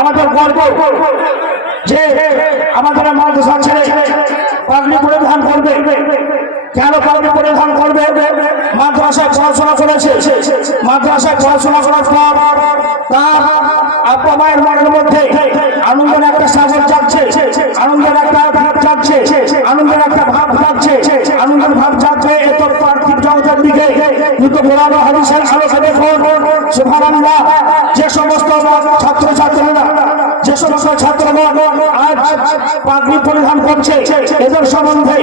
আমাদের গর্ব যে আমাদের মাদ্রাসা ছেলে পাগড়ি পরিধান করবে। কেন পাগড়ি পরিধান করবে? মাদ্রাসায় পড়াশোনা করেছে, মাদ্রাসায় পড়াশোনা করার পর তার আব্বা মায়ের মনের মধ্যে আনন্দের একটা সাগর জাগছে, আনন্দের একটা ভাব জাগছে, আনন্দের একটা ভাব জাগছে, আনন্দের ভাব জাগছে। এত পার্থিব জগতের দিকে কিন্তু কোরআন ও হাদিসের আলোকে দেখুন সুবহানাল্লাহ। যে সমস্ত ছাত্রছাত্রীরা, যে সমস্ত ছাত্রগণ আজ পাগড়ি পরিধান করছে, এদের সম্বন্ধে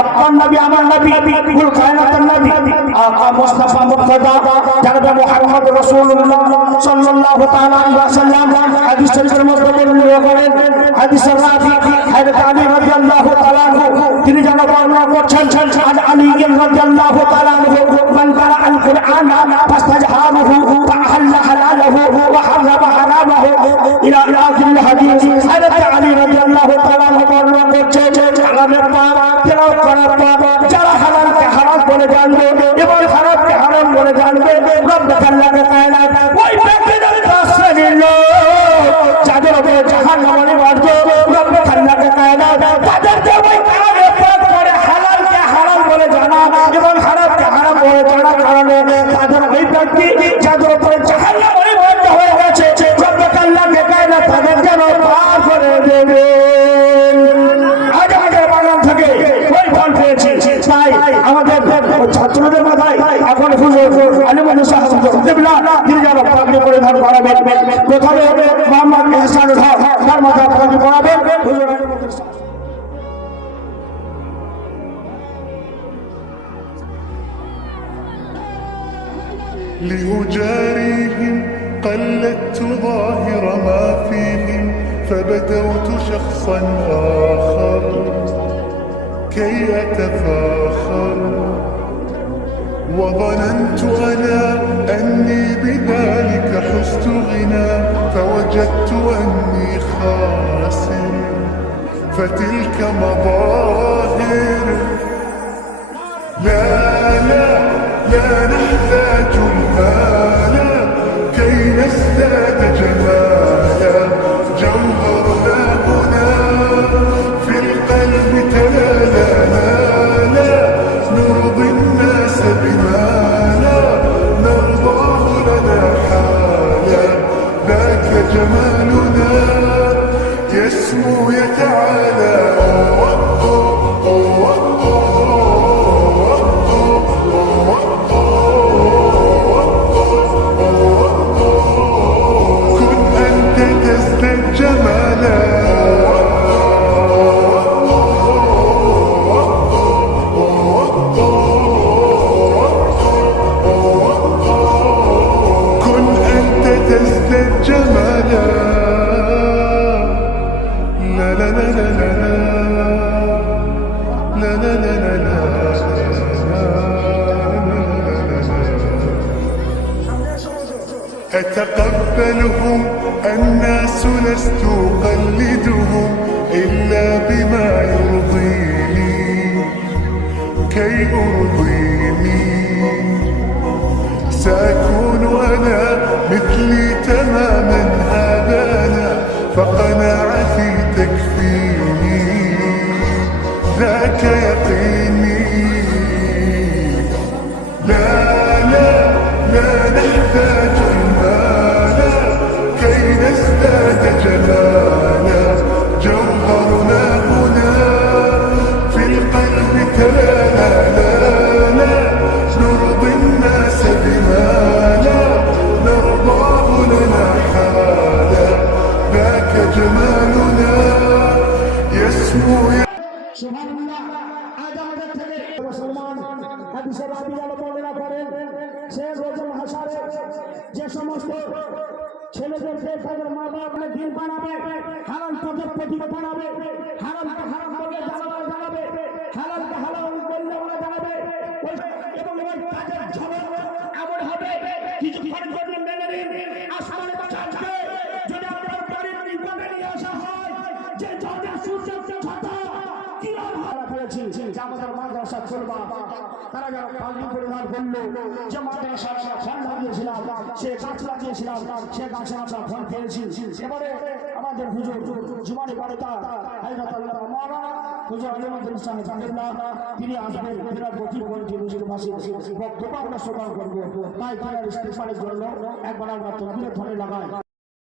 আপনার নবী, আমার নবী, কুল কায়নাতের নবী আকা মুস্তাফা মুর্তজা জনাবে মুহাম্মদ রাসূলুল্লাহ সাল্লাল্লাহু তাআলা আলাইহি ওয়াসাল্লাম হাদিস শরীফের মধ্যে বর্ণনা করেন। হাদিসের রাবী হযরত আলী রাদিয়াল্লাহু তাআলা আনহু তিনি যেন বর্ণনা করছেন, আজ আলী রাদিয়াল্লাহু তাআলা আনহু মান কারা আল কুরআন ফাস্তাজহারহু ফাআহাল্লা হালালাহু ওয়া হারামা হারামাহু ইলা আখির হাদিস। হযরত আলী রাদিয়াল্লাহু তাআলা আনহু বর্ণনা করছেন, কালামের পর তেলাওয়াত করার পর যারা হালালকে হারাম বলে জানবে এবং হারামকে হারাম বলে জানবে, রব্বুল কায়নাত ওই ব্যক্তিদের শ্রেণীর লোক যাদের উপরে জাহান্নাম অনিবার্য, রব্বুল কায়নাত তাদেরকে ওই কালামের পর করে হালালকে হারাম বলে জানা এবং হারামকে হারাম বলে জানার কারণে তাদের ওই ব্যক্তি যাদের উপরে জাহান্নাম অনিবার্য হয়ে গেছে, রব্বুল কায়নাত তাদের যেন পার করে দেবে। আজ আমাদের বাগান থেকে ওই ফল পেয়েছি, তাই আমাদের ছাত্রদের মাথায় এখন হুজুর আলিমুল সাহেব তিনি যেন পাগড়ি পরিধান করাবেন। প্রথমে মোহাম্মদ ইহসানুল হক তার মাথায় পাগড়ি পরাবেন। হুজুর لأجاريهم قلدت ظاهر ما فيهم فبدوت شخصا آخر كي أتفاخر وظننت أنا أني بذلك حزت غنى فوجدت أني خاسر فتلك مظاهر لا لا لا نحتاج المال كي نزداد جمالا جوهرنا هنا في القلب تلالا لا نرضي الناس بما لا نرضاه لنا حالا ذاك جمالنا يسمو يتعالى كن أنت تزداد جمالا كن أنت تزداد جمالا لا لا لا لا لا لا لا لا لا أتقبلهم الناس لست أقلدهم إلا بما يرضيني كي أرضيني سأكون أنا مثلي تماما هذا أنا فقناعتي تكفيني ذاك يقيني لا لا لا نحتاج المال كي نزداد جمالا جوهرنا هنا في القلب تلالا لا لا نرضي الناس بما لا نرضاه لنا حالا ذاك جمالنا يسمو সুবহানাল্লাহ। আজ আমাদের থেকে মুসলমান হাদিসের রাবী বর্ণনা করেন, সে রোজার হাসারে যে সমস্ত ছেলেদেরকে তাদের মা বাবা দিন বানাবে, হালাল পথের প্রতি বানাবে, হারামকে হারাম বলে জানাবে, হালালকে হালাল বললে ওরা জানাবে, এবং ওই কাজের ঝলক এমন হবে কিছুক্ষণের জন্য মেনে নিন আসমানের চাঁদকে যদি আপনার বাড়ির বিপদে নিয়ে আসা হয়, যে ঝড়ের সূর্যের ছাতা কিরণ হারা ফেলেছি, যে আমাদের মাদ্রাসা চলবা তারা যেন পাগড়ি পরিধান আবেদন করলো যে মাদ্রাসার ফল লাগিয়েছিলাম, সে গাছ লাগিয়েছিলাম, সে গাছের আমরা ফল পেয়েছি। এবারে আমাদের হুজুর জীবনী বাড়িটা হায়দাতুল্লাহ মাওলানা হুজুর আলিমুদ্দিন ইসলাম জাহিদুল্লাহ তিনি আসবেন। এরা গতি বলছি হুজুর মাসি বক্তব্য আমরা শ্রবণ করবো। তাই তার ইস্তেফারের জন্য একবার আমরা তকবীরের ধ্বনি লাগাই।